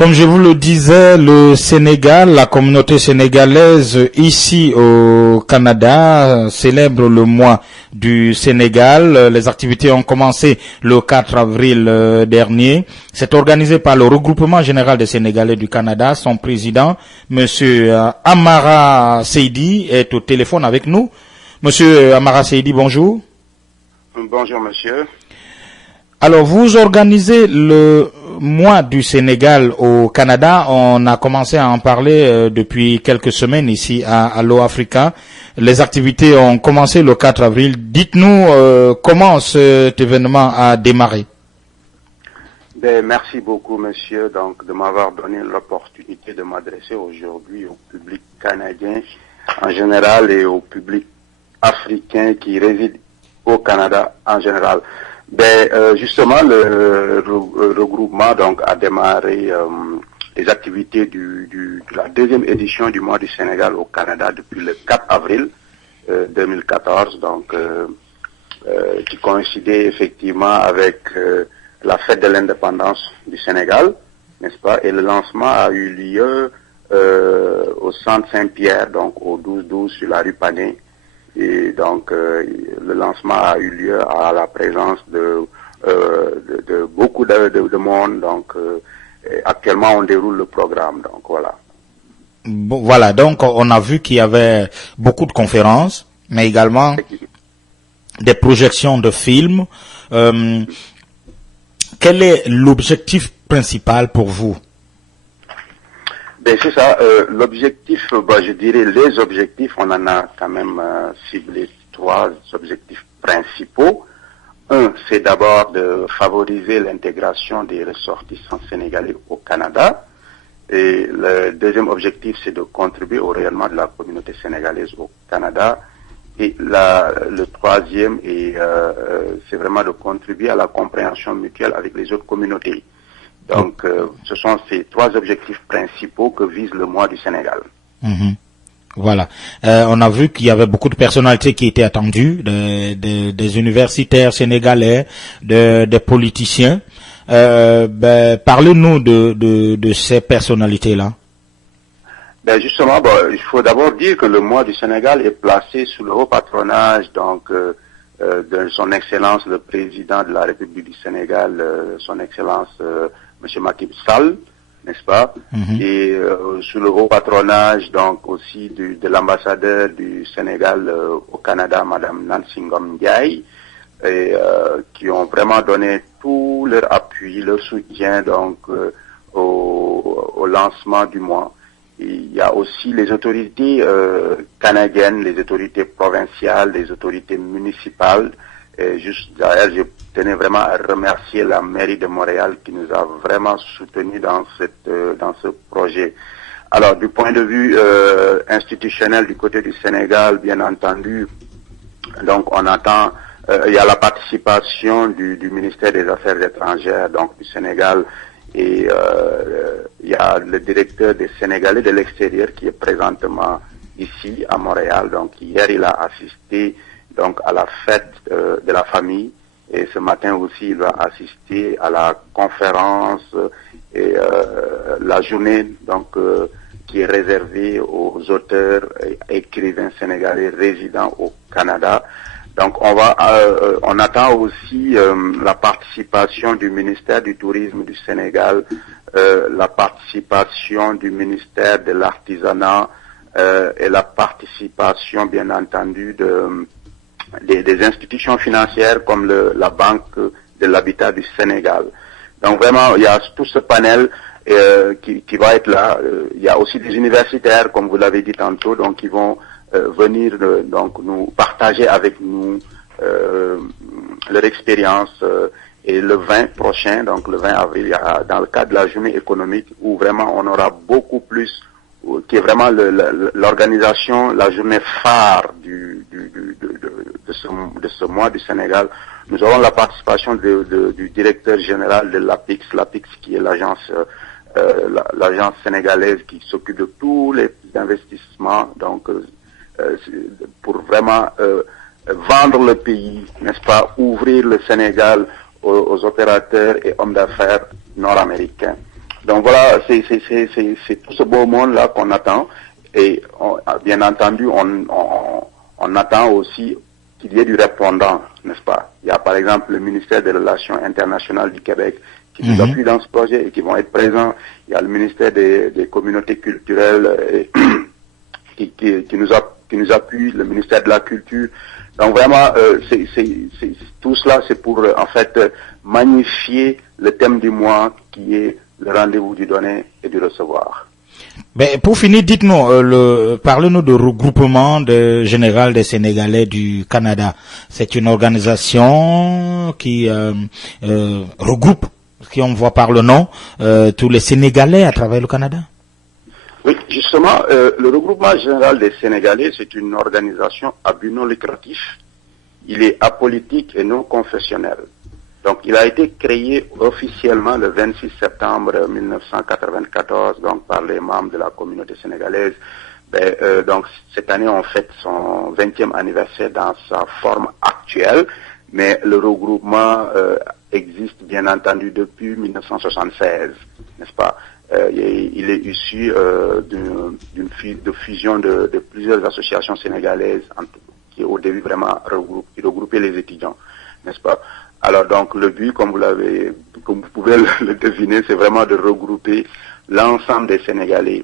Comme je vous le disais, le Sénégal, la communauté sénégalaise ici au Canada célèbre le mois du Sénégal. Les activités ont commencé le 4 avril dernier. C'est organisé par le regroupement général des Sénégalais du Canada. Son président, Monsieur Amara Seydi, est au téléphone avec nous. Monsieur Amara Seydi, bonjour. Bonjour monsieur. Alors, vous organisez le mois du Sénégal au Canada. On a commencé à en parler depuis quelques semaines ici à l'O Africa. Les activités ont commencé le 4 avril. Dites-nous comment cet événement a démarré. Merci beaucoup monsieur donc de m'avoir donné l'opportunité de m'adresser aujourd'hui au public canadien en général et au public africain qui réside au Canada en général. Justement, le regroupement donc a démarré les activités de la deuxième édition du mois du Sénégal au Canada depuis le 4 avril 2014, donc qui coïncidait effectivement avec la fête de l'indépendance du Sénégal, n'est-ce pas? Et le lancement a eu lieu au Centre Saint-Pierre, donc au 12-12 sur la rue Panet. Et donc le lancement a eu lieu à la présence de beaucoup de monde. Donc actuellement on déroule le programme. Donc voilà. Bon, voilà, donc on a vu qu'il y avait beaucoup de conférences, mais également des projections de films. Quel est l'objectif principal pour vous? C'est ça, l'objectif, je dirais les objectifs, on en a quand même ciblé 3 objectifs principaux. Un, c'est d'abord de favoriser l'intégration des ressortissants sénégalais au Canada. Et le deuxième objectif, c'est de contribuer au rayonnement de la communauté sénégalaise au Canada. Et le troisième, c'est vraiment de contribuer à la compréhension mutuelle avec les autres communautés. Donc, ce sont ces 3 objectifs principaux que vise le mois du Sénégal. Voilà. On a vu qu'il y avait beaucoup de personnalités qui étaient attendues, des universitaires sénégalais, des politiciens. Parlez-nous de ces personnalités-là. Justement, il faut d'abord dire que le mois du Sénégal est placé sous le haut patronage donc de son Excellence le Président de la République du Sénégal, son Excellence Monsieur Macky Sall, n'est-ce pas? Et sous le haut patronage donc aussi de l'ambassadeur du Sénégal au Canada, Madame Nancy Ngom Ndiaye, et qui ont vraiment donné tout leur appui, leur soutien donc au lancement du mois. Et il y a aussi les autorités canadiennes, les autorités provinciales, les autorités municipales. Juste d'ailleurs, je tenais vraiment à remercier la mairie de Montréal qui nous a vraiment soutenus dans ce projet. Alors, du point de vue institutionnel du côté du Sénégal, bien entendu, donc on attend, il y a la participation du ministère des Affaires étrangères, donc du Sénégal, et il y a le directeur des Sénégalais de l'extérieur qui est présentement ici à Montréal. Donc hier, il a assisté donc à la fête de la famille, et ce matin aussi il va assister à la conférence et la journée donc qui est réservée aux auteurs et écrivains sénégalais résidant au Canada. Donc on attend aussi la participation du ministère du Tourisme du Sénégal, la participation du ministère de l'Artisanat et la participation bien entendu des institutions financières comme la Banque de l'Habitat du Sénégal. Donc vraiment, il y a tout ce panel qui va être là. Il y a aussi des universitaires, comme vous l'avez dit tantôt, donc qui vont venir donc nous partager avec nous leur expérience. Et le 20 prochain, donc le 20 avril, il y a, dans le cadre de la journée économique, où vraiment on aura beaucoup plus, qui est vraiment l'organisation, la journée phare de ce mois du Sénégal. Nous aurons la participation du directeur général de l'APIX qui est l'agence sénégalaise qui s'occupe de tous les investissements, donc pour vraiment vendre le pays, n'est-ce pas, ouvrir le Sénégal aux opérateurs et hommes d'affaires nord-américains. Donc voilà, c'est tout ce beau monde-là qu'on attend. Et bien entendu, on attend aussi qu'il y ait du répondant, n'est-ce pas? Il y a par exemple le ministère des Relations internationales du Québec qui nous appuie dans ce projet et qui vont être présents. Il y a le ministère des communautés culturelles qui nous appuie, le ministère de la Culture. Donc vraiment, tout cela, c'est pour en fait magnifier le thème du mois qui est le rendez-vous du donner et du recevoir. Ben, pour finir, dites-nous, parlez-nous de regroupement général des Sénégalais du Canada. C'est une organisation qui regroupe, qui on voit par le nom, tous les Sénégalais à travers le Canada. Oui, justement, le regroupement général des Sénégalais, c'est une organisation à but non lucratif. Il est apolitique et non confessionnel. Donc, il a été créé officiellement le 26 septembre 1994, donc par les membres de la communauté sénégalaise. Donc, cette année, on fête son 20e anniversaire dans sa forme actuelle, mais le regroupement existe bien entendu depuis 1976, n'est-ce pas? Il est issu de fusion de plusieurs associations sénégalaises qui au début vraiment regroupaient les étudiants, n'est-ce pas? Alors donc le but, comme vous pouvez le deviner, c'est vraiment de regrouper l'ensemble des Sénégalais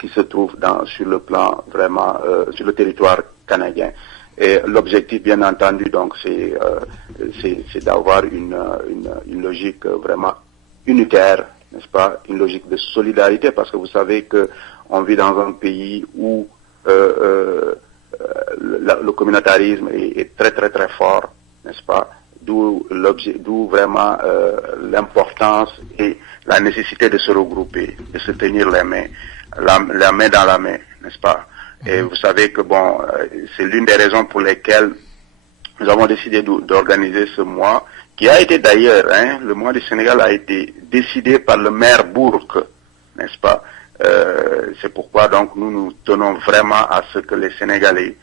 qui se trouvent sur le plan vraiment sur le territoire canadien. Et l'objectif, bien entendu, donc c'est d'avoir une logique vraiment unitaire, n'est-ce pas, une logique de solidarité, parce que vous savez que on vit dans un pays où le communautarisme est très très très fort, n'est-ce pas? D'où vraiment l'importance et la nécessité de se regrouper, de se tenir les mains, la main dans la main, n'est-ce pas? Et vous savez que bon, c'est l'une des raisons pour lesquelles nous avons décidé d'organiser ce mois, qui a été d'ailleurs, le mois du Sénégal a été décidé par le maire Bourque, n'est-ce pas? C'est pourquoi donc nous tenons vraiment à ce que les Sénégalais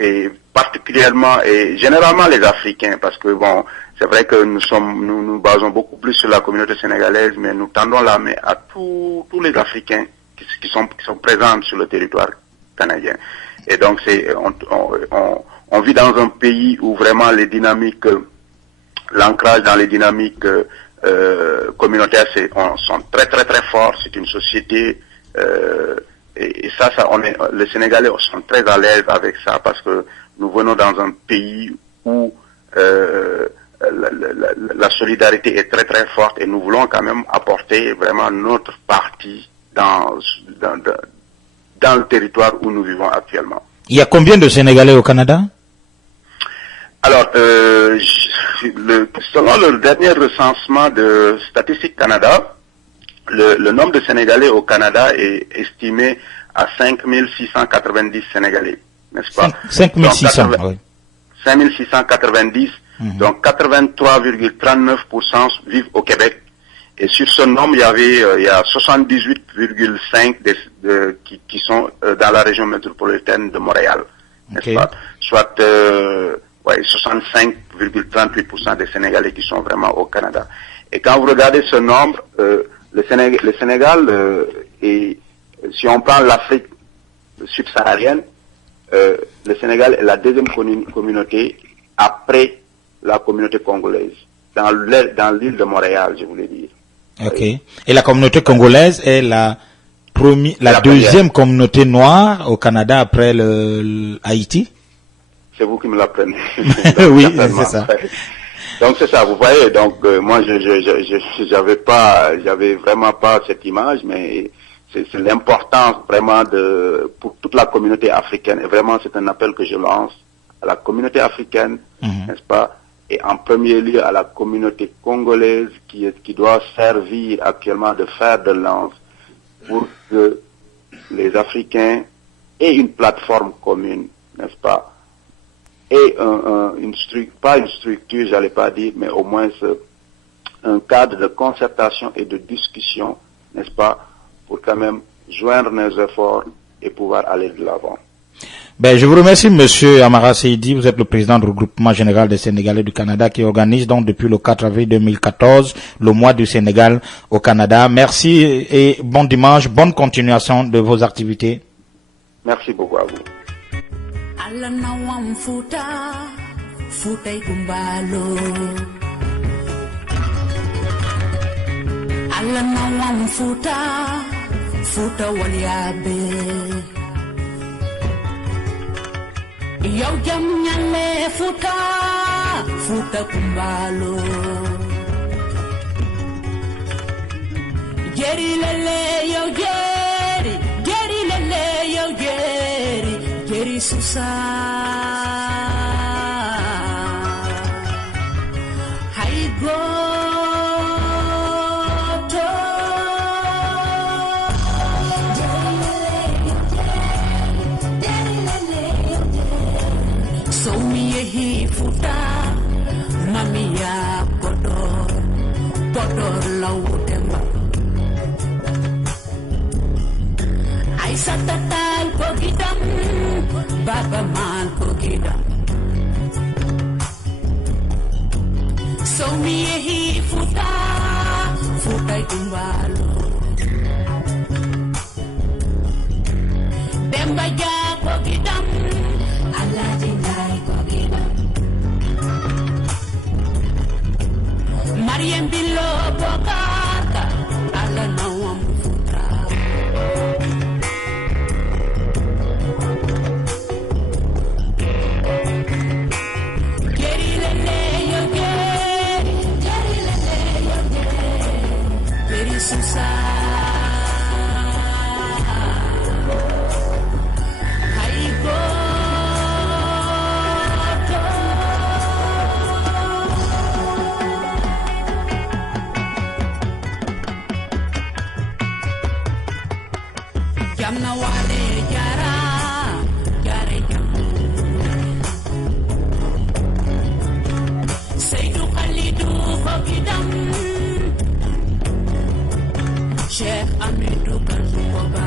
et particulièrement et généralement les Africains, parce que bon, c'est vrai que nous basons beaucoup plus sur la communauté sénégalaise, mais nous tendons la main à tous les Africains qui sont présents sur le territoire canadien. Et donc on vit dans un pays où vraiment les dynamiques, l'ancrage dans les dynamiques communautaires sont très très très forts. C'est une société et ça les Sénégalais sont très à l'aise avec ça, parce que nous venons dans un pays où la solidarité est très très forte, et nous voulons quand même apporter vraiment notre partie dans le territoire où nous vivons actuellement. Il y a combien de Sénégalais au Canada? Alors, selon le dernier recensement de Statistique Canada, le nombre de Sénégalais au Canada est estimé à 5690 Sénégalais, n'est-ce pas? 5600, oui. 5690, donc 83,39% vivent au Québec. Et sur ce nombre, il y a 78,5 qui sont dans la région métropolitaine de Montréal, n'est-ce pas? Soit 65,38% des Sénégalais qui sont vraiment au Canada. Et quand vous regardez ce nombre, le Sénégal, et si on prend l'Afrique subsaharienne, le Sénégal est la deuxième communauté après la communauté congolaise, dans l'île de Montréal, je voulais dire. Ok. Et la communauté congolaise est la deuxième communauté noire au Canada après Haïti? C'est vous qui me l'apprenez. Oui, c'est ça. Donc c'est ça, vous voyez, donc moi j'avais vraiment pas cette image, mais c'est l'importance vraiment pour toute la communauté africaine, et vraiment c'est un appel que je lance à la communauté africaine, n'est-ce pas, et en premier lieu à la communauté congolaise qui doit servir actuellement de fer de lance pour que les Africains aient une plateforme commune, n'est-ce pas, et pas une structure, j'allais pas dire, mais au moins un cadre de concertation et de discussion, n'est-ce pas, pour quand même joindre nos efforts et pouvoir aller de l'avant. Ben, je vous remercie, Monsieur Amara Seydi. Vous êtes le président du regroupement général des Sénégalais du Canada qui organise donc depuis le 4 avril 2014 le mois du Sénégal au Canada. Merci et bon dimanche, bonne continuation de vos activités. Merci beaucoup à vous. Yow jam ñale Futa kumbalo Jeri lele yow Jeri lele yow Jeri susa Hay goto So mi yehi futa mami ya podor lawutemba ay satatal pogidam baba man pogidam So mi yehi futa itumbalo Demba ja pogidam Mariem Bilo Bogata ala nawam futa Geri lele yo Geri susa Jamna wale jara jamu Seydou Khalidou Bogidam Cheikh Amidou Kanzou Baba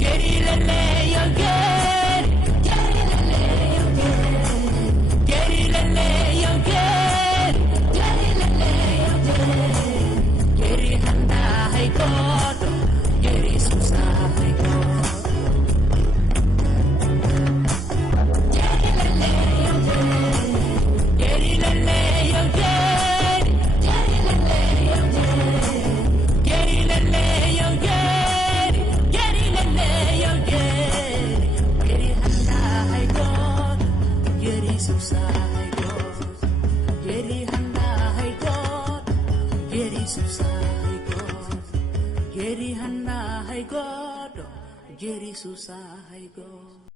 Geri lele yo Geri lele yo Geri lele yo Geri lele yo Geri handa hay goto Geri susa hay goto Geri lele yo Geri lele yo Geri lele yo Geri lele yo Geri lele yo Geri handa hay goto Geri susa hay goto Geri handa hay goto Geri susa hay goto Geri handa hay goto Geri susa hay goto